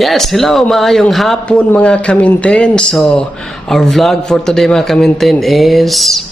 Yes, hello, maayong hapon mga kaminten. So, our vlog for today mga kaminten is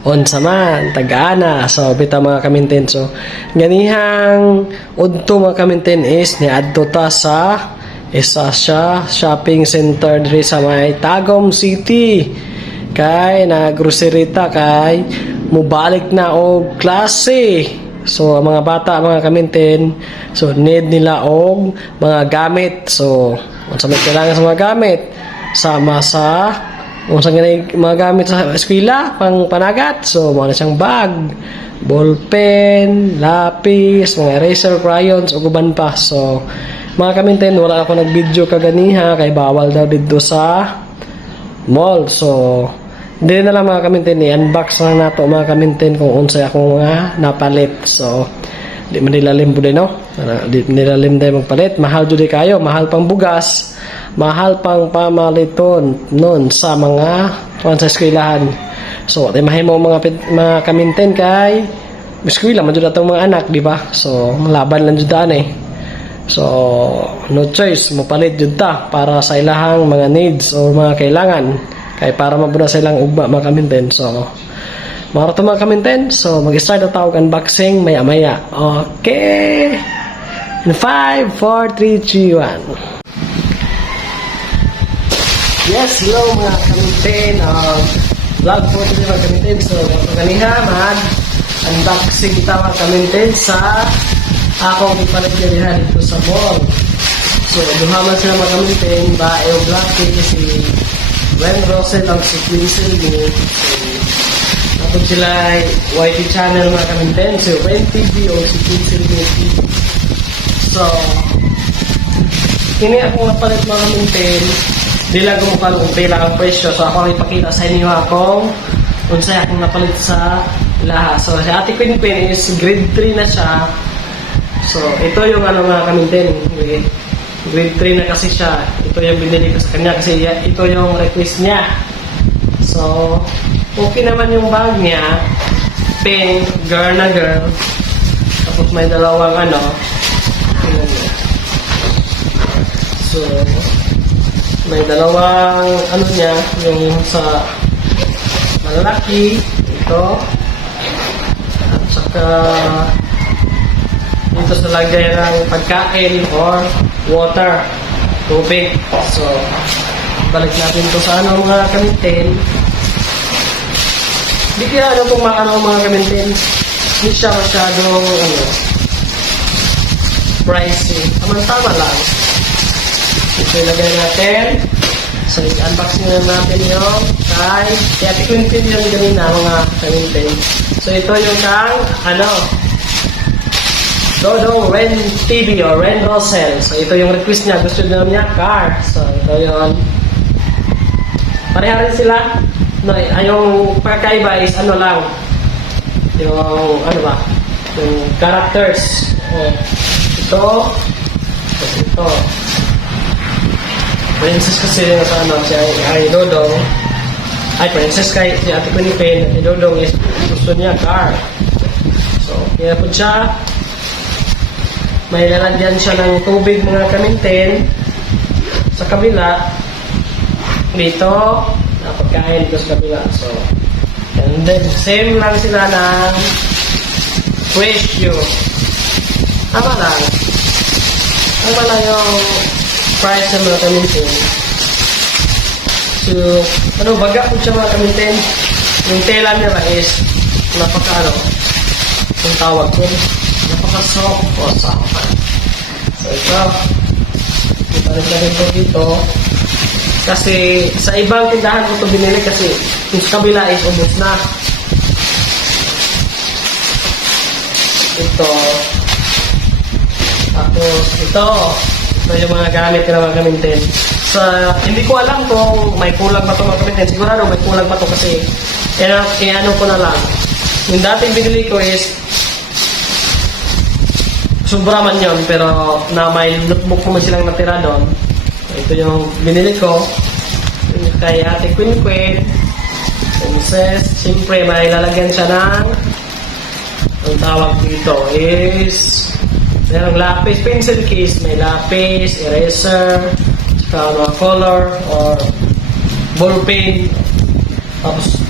unsa man, Tagana. So, bita mga kaminten. So, ganihang udto mga kaminten is niadto ta sa isa siya shopping center diri sa may Tagum City. Kay na grocery ta kay mubalik na og klase. So, ang mga bata, mga kamintin, so, need nila og mga gamit. So, unsa may kailangan sa mga gamit? Sama sa, unsa ganay mga gamit sa eskwela, pang panagat. So, mga na siyang bag, ballpen, lapis, mga eraser, crayons, ug uban pa. So, mga kamintin, wala ako nag-video kaganiha, kay bawal daw dito sa mall. So, hindi na lang mga kamintin, i-unbox lang nato mga kamintin kung unsay akong mga napalit. So, di man nilalim po din, no? Di nilalim din magpalit. Mahal dyan kayo, mahal pang bugas, mahal pang pamaliton nun sa mga sa eskwelahan. So, di mahimo mga kamintin kay eskwela, man dyan atong mga anak, di ba? So, laban lang dyan eh. So, no choice, mapalit dyan ta para sa ilahang mga needs o mga kailangan. Kaya para mabuna silang ugma mga kaminten. So, marato mga kaminten. So, mag-start na tawag unboxing maya-maya. Okay. In 5, 4, 3, 2, 1. Yes, hello mga kaminten. Vlog po ito mga kaminten. So, kanina mag-unboxing kita mga kaminten sa akong ipaligyan dito sa mall. So, duhaman sila mga kaminten. Bae o black kasi Ren Rosel ang si Quincy mo. Tapos sila YT channel mga kaminten. So, Ren TV o si Quincy mo TV. So, kini ako napalit mga kaminten. Di lang kumukha kung pila ang presyo. So, ako ipakita sa inyo akong unsay akong napalit sa laha. So, si Ate Queen is grade 3 na siya. So, ito yung mga kaminten. Okay. Grade 3 na kasi siya. Ito yung binili ko sa kanya kasi ito yung request niya. So, okay naman yung bag niya. Pink, girl na girl. Tapos may dalawang So, may dalawang niya, yung sa malalaki. Ito. At saka dito sa lagay ng pagkain or water, tubig. So, balik natin to sa mga kamintin. Hindi kaya kung mga kamintin. Hindi siya masyadong pricey. Tama lang. Ito ilagay natin. So, i-unboxing na natin yung kay Ate Quintin yung ganina mga kamintin. So, ito yung Dodong Ren TV o Ren Rosel. So, ito yung request niya. Gusto niya car. So, ito yun. Pareha rin sila. No, yung pagkaiba is lang. Yung, yung characters. Ito. Ito. Princess kasi si ay Dodong. Ay, princess kay si Ate Quinipin. Si Dodong is gusto niya car. So, kaya po siya. May lalagyan siya ng tubig mga kamintin. Sa kabila, dito, napagkain dito sa kabila. So, and then, same lang sila ng presyo. Tama lang yung price ng mga kamintin. So, baga po siya mga kamintin. Yung tela niya is yung tawag ko. Napaka-soft po sa akin. So, ito. Ipalit na rin po dito. Kasi, sa ibang tindahan ko ito binili kasi yung kabila is ubos na. Ito. Tapos, ito. Ito yung mga gamit na mga kamintin. So, hindi ko alam kung may kulang pa ito mga kamintin. Sigurado may kulang pa ito kasi ano ko na lang. Yung dating binili ko is sobra man yun, pero na may notebook naman silang natira doon. So, ito yung binili ko. Kay Ate Queen. Princess. Siyempre, may lalagyan siya ng ang tawag dito is Merong lapis, pencil case, may lapis, eraser, saka mga color, or ball pen. Tapos,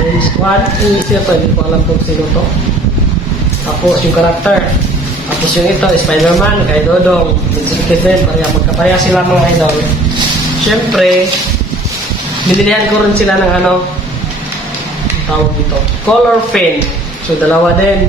yung squad, easier to, hindi ko alam kung sino to. Tapos, yung character. Tapos yung ito, Spider-Man, kay Dodong, pencil case din, parang magkapaya sila mga idol. Siyempre, binilihan ko rin sila ng ano, tawag dito, color pen. So, dalawa din.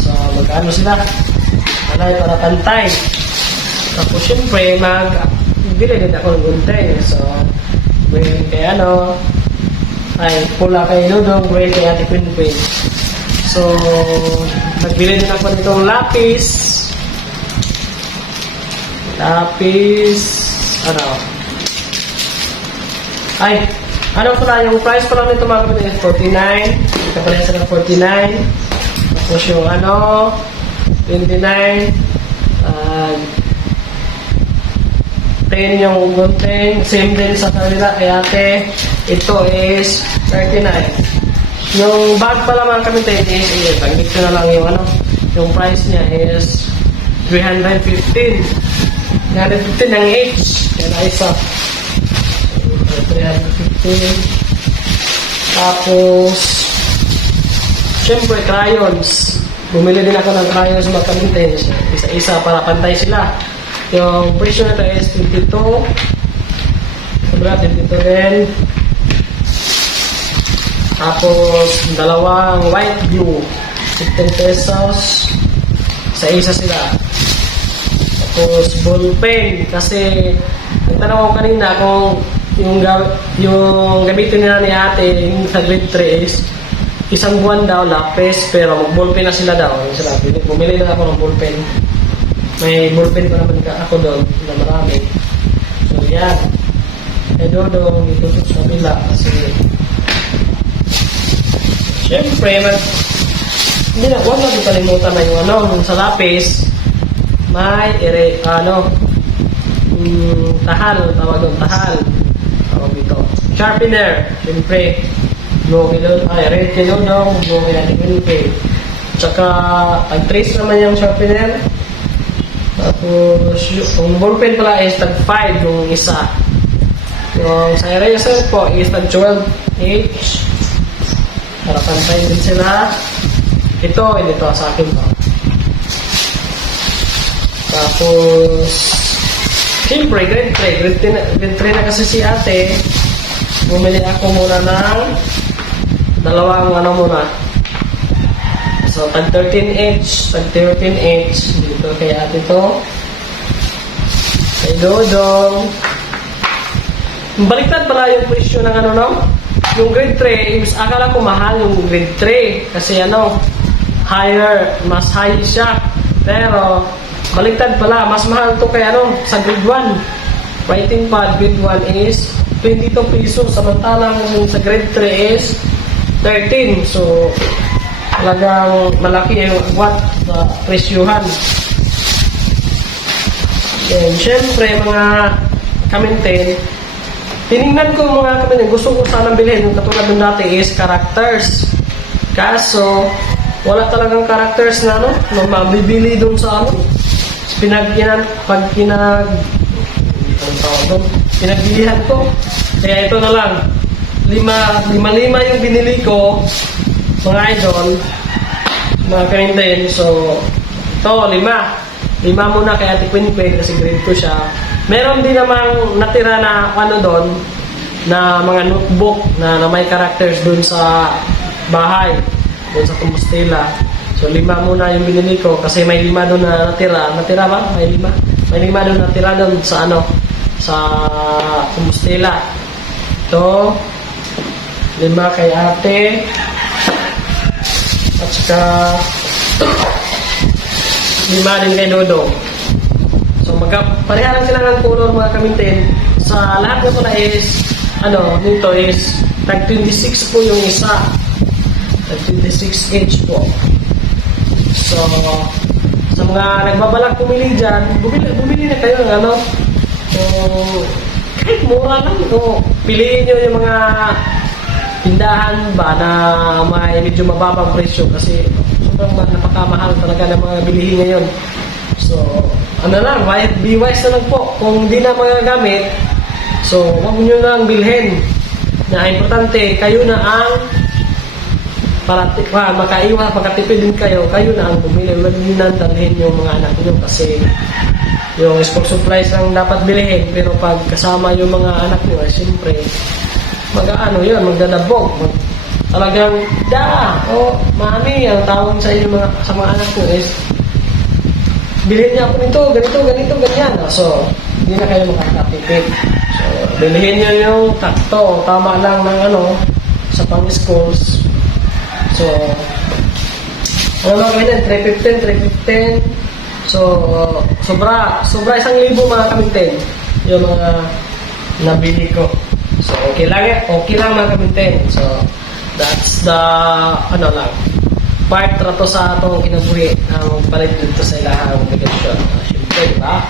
So, magkano sila? Alay, para pantay. Tapos, syempre, bili din ako ng gunting. So, green kay ano, ay, pula kay Dodong, green kay Ate Queen Queen. So, nagbili din ako nitong lapis. Lapis, ano, ay, ano pala, yung price pa lang nito mga kapatid is 49. Kapalaya sa ng 49. Tapos yung ano, 29. 10 yung gunting. Same din sa kanila kay ate. Ito is 39. Yung bag pala mga kapatid is, taglit ko na lang yung ano, yung price niya is 315. 315 ng each. Kaya na isa. 315. Tapos, syempre, crayons. Bumili din ako ng crayons mga kapatid. Isa-isa para pantay sila. Yung presyo nito is 22. Sobra, 22 din. Tapos, dalawang white glue. 15 pesos. Isa-isa sila. Tapos, ball pen. Kasi, nagtanong ko kanina kung yung gamitin nila ni ate yung sa grade 3 is isang buwan daw lapis pero mag-ballpen na sila daw. Bumili na ako ng ballpen. May ballpen pa naman ako doon na marami. So yan. Eh doon itusok sa kabila kasi syempre hindi na, huwag natin kalimutan na yung ano, yung sa lapis may tahal, tawag doon, tahal. Tawag dito. Sharpener, siyempre. Red kilo daw, go kaya ni tsaka, tag-trace naman yung sharpener. Tapos, yung ballpen pala is tag-5 yung isa. Yung sa eraser po is tag-12 each. Para pantay din sila. Ito sa akin to. Tapos, siyempre, grade 3 na kasi si ate. Bumili ako muna ng dalawang ano muna. So, tag 13H, tag 13H. Dito kay ate to. Kay Dodong. Baliktad pala yung presyo ng ano, no? Yung grade 3, akala ko mahal yung grade 3. Kasi ano, mas high siya. Pero, baliktad pala, mas mahal to kay ano, sa grade 1. Writing pad, grade 1 is 22 pesos. Samantalang sa grade 3 is 13. So, talagang malaki yung what sa presyuhan. And syempre, mga kamintin, tinignan ko mga kamintin, gusto ko sanang bilhin, yung katulad ng dati is characters. Kaso, wala talagang characters na ano, na mabibili dun sa ano. Pinagbilihan ko. Kaya ito na lang. Lima yung binili ko, mga idol, mga kanintin. So, ito, 5 muna kay Ate Queen Queen kasi grade ko siya. Meron din namang natira na ano doon, na mga notebook na may characters doon sa bahay, doon sa Compostela. So, 5 muna yung binili ko kasi may 5 doon na natira. Natira ba? May 5? May 5 doon natira doon sa ano, sa Compostela. Ito, 5 kay ate. At saka 5 din kay Dodong. So pareha lang sila ng color mga kamintin. Sa lahat nito na is nito is tag 26 po yung isa. Tag 26 inch po. So sa mga nagbabalak pumili dyan, bumili na kayo ng ano. So kahit mura lang ito. Piliin nyo yung mga tindahan ba na may medyo mababang presyo kasi sobrang napakamahal talaga ng mga bilihin ngayon. So, ano lang, be wise na lang po. Kung hindi na magagamit, so, huwag nyo lang bilhin. Na importante, kayo na ang makaiwas, makatipid din kayo na ang bumili. Huwag nyo na dalhin yung mga anak nyo kasi yung school supplies ang dapat bilhin. Pero pag kasama yung mga anak nyo, ay siyempre, magdadabog. Talagang, mami, ang tawag sa inyo sa mga anak nyo is, bilhin niya ako nito, ganito, ganyan. So, hindi na kayo makakatipid. So, bilhin niyo yung takto, tama lang ng sa pang-schools. So, ano lang ganyan, 315. So, sobra 1,000 mga kamintin yung mga nabili ko. So, okay lang mga kamintin. So, that's the, part rato sa atong kinabuhi ang palit dito sa ilahang obligasyon. Siyempre, diba?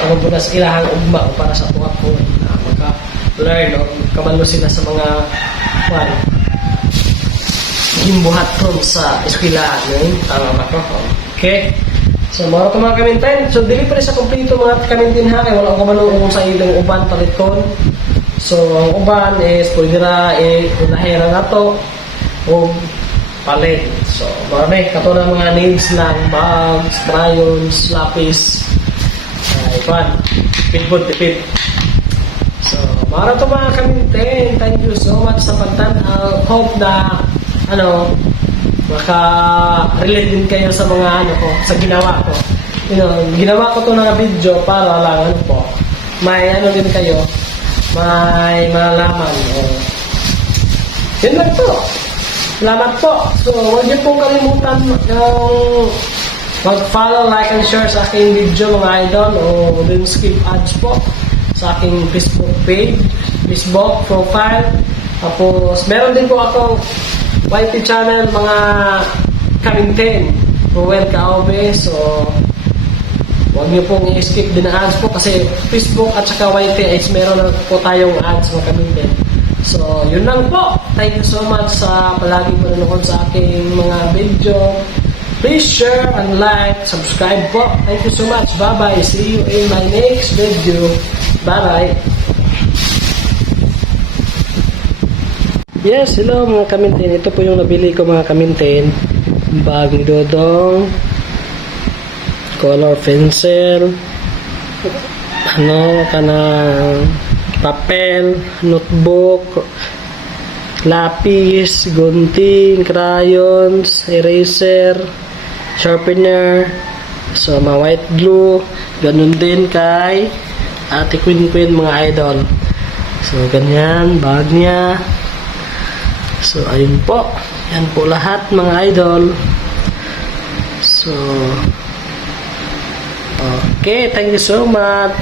Ang bunas ilahang ugma para sa tuwa po na maka-learn o kamalo sila sa mga gimbuhat ko sa eskwelahan. Tama ba ko? Okay? So, mga kamintin. So, dili pa rin sa kompleto mga kamintin ha. Kaya wala akong kamalong sa ilang uban paliton. So, ang uban is pwede na unahera na to o palit. So, marami. Katulad mga nails lang, bags, crayons, lapis. Tipid. So, para to mga kamintin. Thank you so much sa pagtanaw. Hope na, maka-relate din kayo sa mga sa ginawa ko. Ginawa ko to na video para lang, may din kayo, may malalaman. Yun lang to. Salamat po. So, huwag niyo pong kalimutan yung mag-follow, like, and share sa aking video mga idol o din skip ads po sa aking Facebook page, Facebook profile. Tapos, meron din po akong YT channel mga kamintin, Ruel Kaobe. So, huwag niyo pong i-skip din ang ads po kasi Facebook at saka YT is meron na po tayong ads mga kamintin. So, yun lang po. Thank you so much sa palagi manonood sa aking mga video. Please share and like, subscribe po. Thank you so much. Bye-bye. See you in my next video. Bye-bye. Yes, hello mga kamintin. Ito po yung nabili ko mga kamintin. Bag ni Dodong. Color pencil. Kanang papel, notebook, lapis, gunting, crayons, eraser, sharpener, so mga white glue, ganun din kay Ate Queen mga idol. So ganyan, bag niya. So ayun po, yan po lahat mga idol. So okay, thank you so much.